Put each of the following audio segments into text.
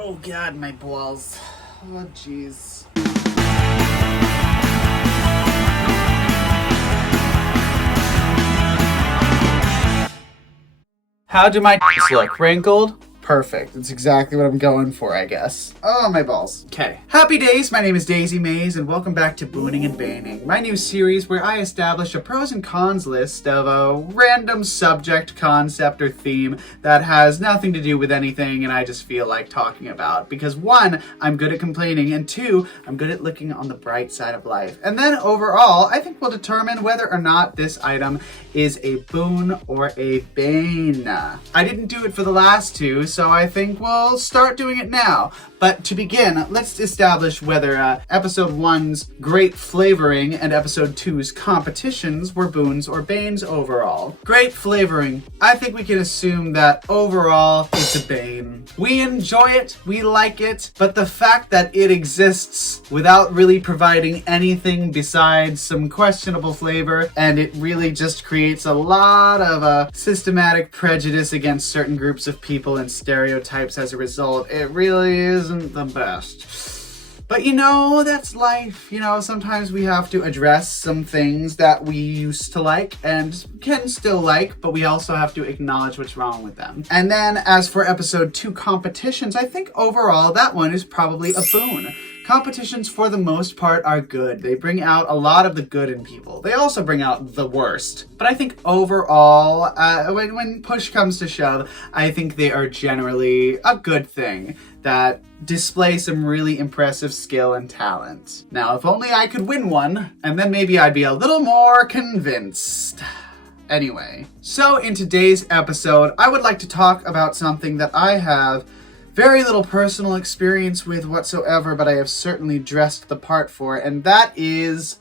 Oh god, my balls. Oh jeez. How do my tits look? Wrinkled? Perfect. That's exactly what I'm going for, I guess. Oh, my balls. Okay. Happy days. My name is Daisy Maize, and welcome back to Booning and Baining, my new series where I establish a pros and cons list of a random subject, concept, or theme that has nothing to do with anything and I just feel like talking about. Because one, I'm good at complaining, and two, I'm good at looking on the bright side of life. And then overall, I think we'll determine whether or not this item is a boon or a bane. I didn't do it for the last two, so I think we'll start doing it now. But to begin, let's establish whether episode 1's great flavoring and episode 2's competitions were boons or banes overall. Great flavoring. I think we can assume that overall it's a bane. We enjoy it, we like it, but the fact that it exists without really providing anything besides some questionable flavor, and it really just creates a lot of systematic prejudice against certain groups of people and stereotypes as a result, it really isn't the best. But you know, that's life. You know, sometimes we have to address some things that we used to like and can still like, but we also have to acknowledge what's wrong with them. And then as for episode 2 competitions, I think overall that one is probably a boon. Competitions, for the most part, are good. They bring out a lot of the good in people. They also bring out the worst. But I think overall, when push comes to shove, I think they are generally a good thing that display some really impressive skill and talent. Now, if only I could win one, and then maybe I'd be a little more convinced. Anyway, so in today's episode, I would like to talk about something that I have very little personal experience with whatsoever, but I have certainly dressed the part for, and that is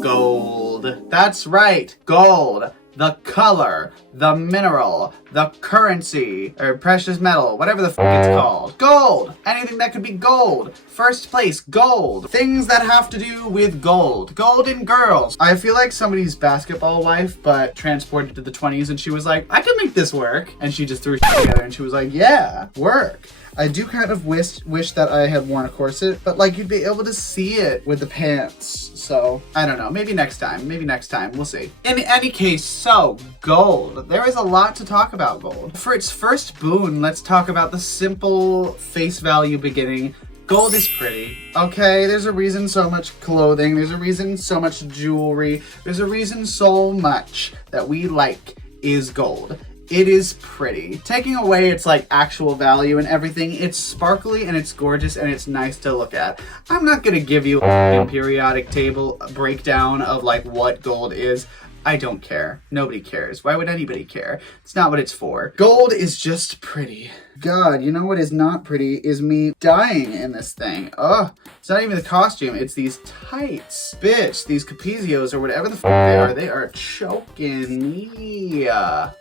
gold. That's right, gold. The color, the mineral, the currency, or precious metal, whatever the fuck it's called. Gold! Anything that could be gold. First place, gold. Things that have to do with gold. Golden girls. I feel like somebody's basketball wife, but transported to the 20s, and she was like, I can make this work. And she just threw shit together, and she was like, yeah, work. I do kind of wish that I had worn a corset, but like you'd be able to see it with the pants. So I don't know, maybe next time, we'll see. In any case, so gold. There is a lot to talk about gold. For its first boon, let's talk about the simple face value beginning. Gold is pretty, okay? There's a reason so much clothing, there's a reason so much jewelry, there's a reason so much that we like is gold. It is pretty. Taking away its like actual value and everything, it's sparkly and it's gorgeous and it's nice to look at. I'm not gonna give you a periodic table breakdown of like what gold is. I don't care. Nobody cares. Why would anybody care? It's not what it's for. Gold is just pretty. God, you know what is not pretty is me dying in this thing. Ugh. It's not even the costume. It's these tights. Bitch, these capizios or whatever the fuck they are choking me.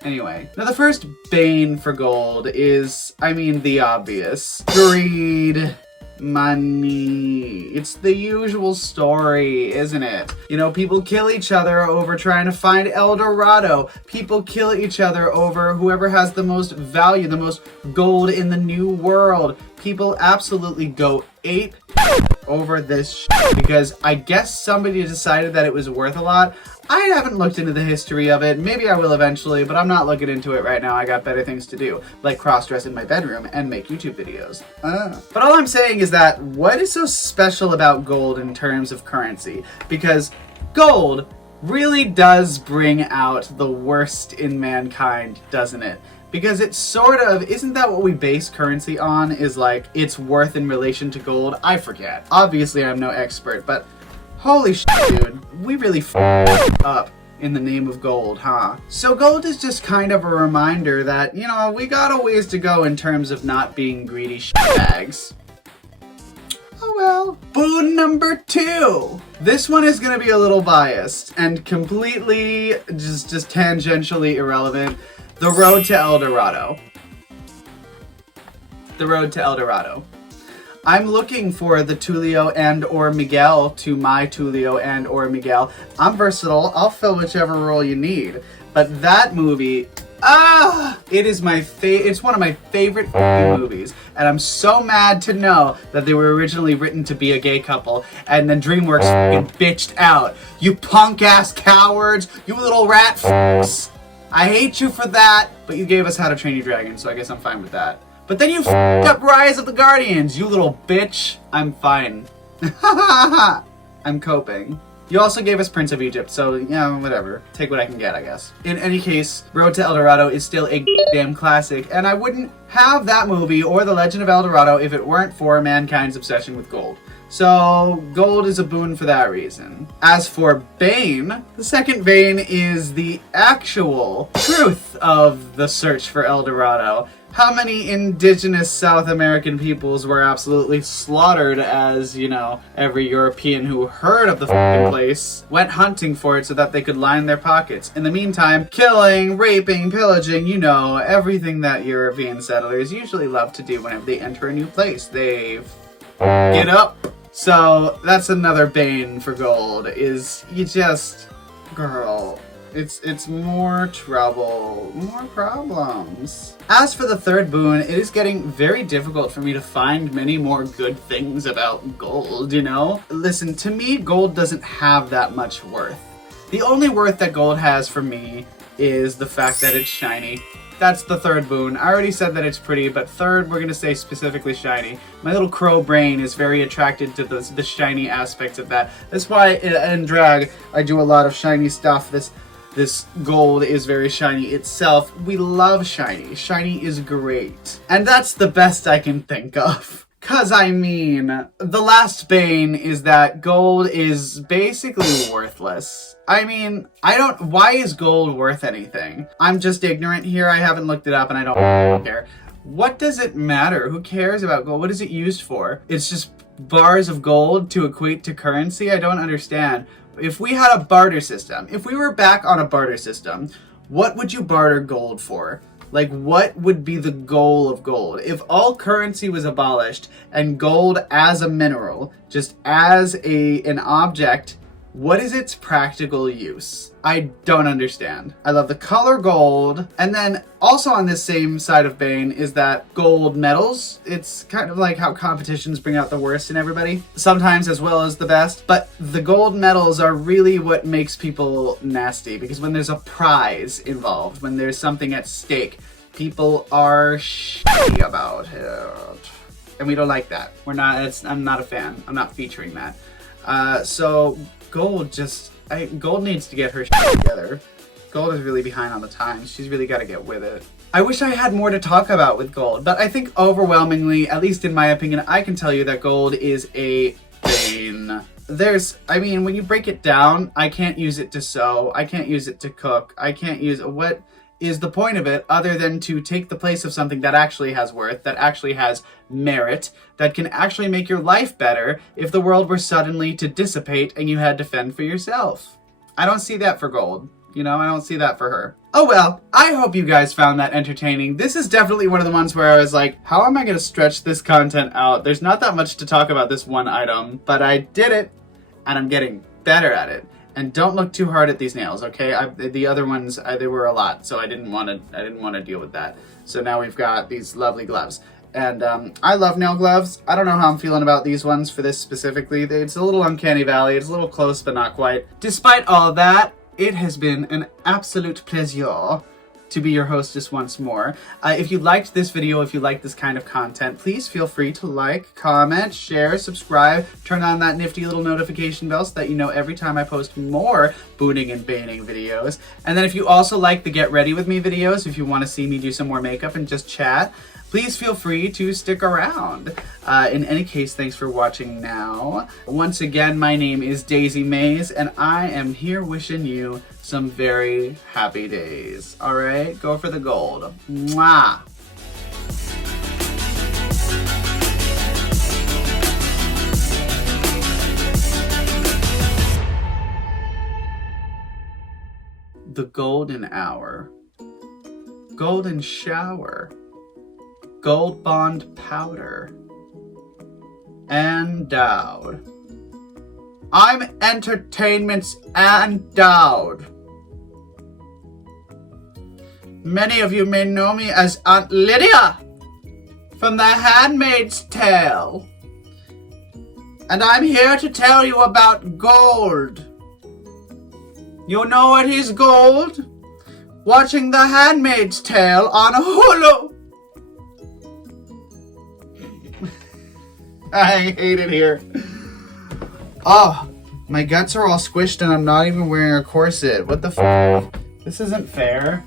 Anyway, now the first bane for gold is, I mean, the obvious. Greed. Money. It's the usual story, isn't it? You know, people kill each other over trying to find El Dorado. People kill each other over whoever has the most value, the most gold in the new world. People absolutely go ape over this because I guess somebody decided that it was worth a lot. I haven't looked into the history of it. Maybe I will eventually, but I'm not looking into it right now. I got better things to do, like cross-dress in my bedroom and make YouTube videos. But all I'm saying is that what is so special about gold in terms of currency? Because gold really does bring out the worst in mankind, doesn't it? Because it's sort of, isn't that what we base currency on, is like its worth in relation to gold? I forget. Obviously, I'm no expert, but holy shit, dude. We really f***ed up in the name of gold, huh? So gold is just kind of a reminder that, you know, we got a ways to go in terms of not being greedy shitbags. Oh well. Boon number 2. This one is gonna be a little biased and completely just tangentially irrelevant. The road to El Dorado. The road to El Dorado. I'm looking for the Tulio and or Miguel to my Tulio and or Miguel. I'm versatile. I'll fill whichever role you need. But that movie It is it's one of my favorite movies, and I'm so mad to know that they were originally written to be a gay couple, and then DreamWorks bitched out. You punk ass cowards, you little rat f***s. I hate you for that, but you gave us How to Train Your Dragon, so I guess I'm fine with that. But then you f***ed up Rise of the Guardians, you little bitch. I'm fine. I'm coping. You also gave us Prince of Egypt, so, yeah, whatever. Take what I can get, I guess. In any case, Road to El Dorado is still a damn classic, and I wouldn't have that movie or The Legend of El Dorado if it weren't for mankind's obsession with gold. So, gold is a boon for that reason. As for Bane, the second Bane is the actual truth of the search for El Dorado. How many indigenous South American peoples were absolutely slaughtered as, you know, every European who heard of the f***ing place went hunting for it so that they could line their pockets. In the meantime, killing, raping, pillaging, you know, everything that European settlers usually love to do whenever they enter a new place. They get up. So that's another bane for gold, is you just, girl, it's more trouble, more problems. As for the third boon, it is getting very difficult for me to find many more good things about gold, you know? Listen, to me, gold doesn't have that much worth. The only worth that gold has for me is the fact that it's shiny. That's the third boon. I already said that it's pretty, but third, we're gonna say specifically shiny. My little crow brain is very attracted to the shiny aspects of that. That's why in drag, I do a lot of shiny stuff. This gold is very shiny itself. We love shiny. Shiny is great. And that's the best I can think of. Cause I mean, the last bane is that gold is basically worthless. I mean, why is gold worth anything? I'm just ignorant here, I haven't looked it up and I don't care. What does it matter? Who cares about gold? What is it used for? It's just bars of gold to equate to currency? I don't understand. If we had a barter system, if we were back on a barter system, what would you barter gold for? Like, what would be the goal of gold? If all currency was abolished and gold as a mineral, just as an object, what is its practical use? I don't understand. I love the color gold. And then also on this same side of Bane is that gold medals. It's kind of like how competitions bring out the worst in everybody, sometimes as well as the best. But the gold medals are really what makes people nasty, because when there's a prize involved, when there's something at stake, people are shitty about it. And we don't like that. I'm not a fan. I'm not featuring that. So gold gold needs to get her shit together. Gold is really behind on the times. She's really got to get with it. I wish I had more to talk about with gold, but I think overwhelmingly, at least in my opinion, I can tell you that gold is a bane. When you break it down, I can't use it to sew. I can't use it to cook. I can't use what is the point of it other than to take the place of something that actually has worth, that actually has merit, that can actually make your life better if the world were suddenly to dissipate and you had to fend for yourself. I don't see that for gold. You know, I don't see that for her. Oh well, I hope you guys found that entertaining. This is definitely one of the ones where I was like, how am I going to stretch this content out? There's not that much to talk about this one item, but I did it, and I'm getting better at it. And don't look too hard at these nails, okay? The other ones, they were a lot, so I didn't want to deal with that. So now we've got these lovely gloves. And I love nail gloves. I don't know how I'm feeling about these ones for this specifically. It's a little uncanny valley. It's a little close, but not quite. Despite all that, it has been an absolute pleasure to be your hostess once more. If you liked this video, if you like this kind of content, please feel free to like, comment, share, subscribe, turn on that nifty little notification bell so that you know every time I post more booning and baning videos. And then if you also like the Get Ready With Me videos, if you want to see me do some more makeup and just chat, please feel free to stick around. In any case, thanks for watching now. Once again, my name is Daisy Maize, and I am here wishing you some very happy days. All right, go for the gold. Mwah! The golden hour. Golden shower. Gold bond powder. Endowed. I'm entertainment's endowed. Many of you may know me as Aunt Lydia from The Handmaid's Tale. And I'm here to tell you about gold. You know what is gold? Watching The Handmaid's Tale on Hulu. I hate it here. Oh, my guts are all squished and I'm not even wearing a corset. What the f? This isn't fair.